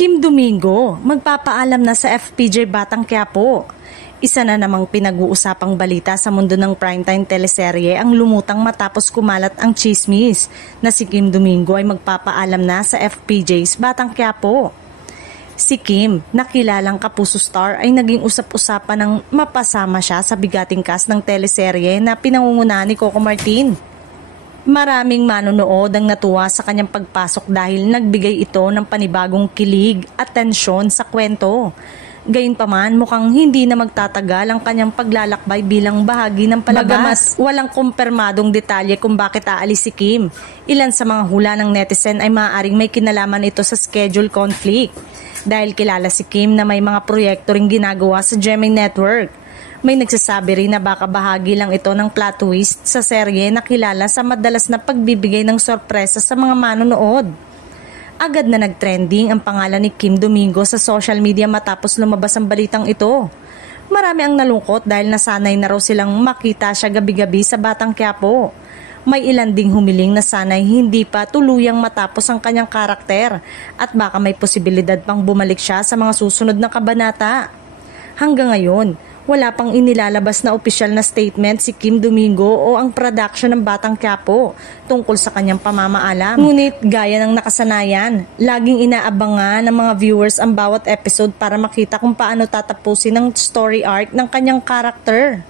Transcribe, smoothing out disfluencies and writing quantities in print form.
Kim Domingo, magpapaalam na sa FPJ Batang Quiapo. Isa na namang pinag-uusapang balita sa mundo ng primetime teleserye ang lumutang matapos kumalat ang chismis na si Kim Domingo ay magpapaalam na sa FPJ's Batang Quiapo. Si Kim, na kilalang kapuso star, ay naging usap-usapan ng mapasama siya sa bigating cast ng teleserye na pinangungunahan ni Coco Martin. Maraming manonood ang natuwa sa kanyang pagpasok dahil nagbigay ito ng panibagong kilig at tensyon sa kwento. Gayunpaman, mukhang hindi na magtatagal ang kanyang paglalakbay bilang bahagi ng palabas. Bagamat walang kumpirmadong detalye kung bakit aalis si Kim, ilan sa mga hula ng netizen ay maaaring may kinalaman ito sa schedule conflict. Dahil kilala si Kim na may mga proyekto ring ginagawa sa Gemini Network. May nagsasabi rin na baka bahagi lang ito ng plot twist sa serye na kilala sa madalas na pagbibigay ng sorpresa sa mga manonood. Agad na nagtrending ang pangalan ni Kim Domingo sa social media matapos lumabas ang balitang ito. Marami ang nalungkot dahil nasanay na raw silang makita siya gabi-gabi sa Batang Quiapo. May ilan ding humiling na sanay hindi pa tuluyang matapos ang kanyang karakter at baka may posibilidad pang bumalik siya sa mga susunod na kabanata. Hanggang ngayon, wala pang inilalabas na opisyal na statement si Kim Domingo o ang production ng Batang Quiapo tungkol sa kanyang pamamaalam. Ngunit gaya ng nakasanayan, laging inaabangan ng mga viewers ang bawat episode para makita kung paano tatapusin ang story arc ng kanyang karakter.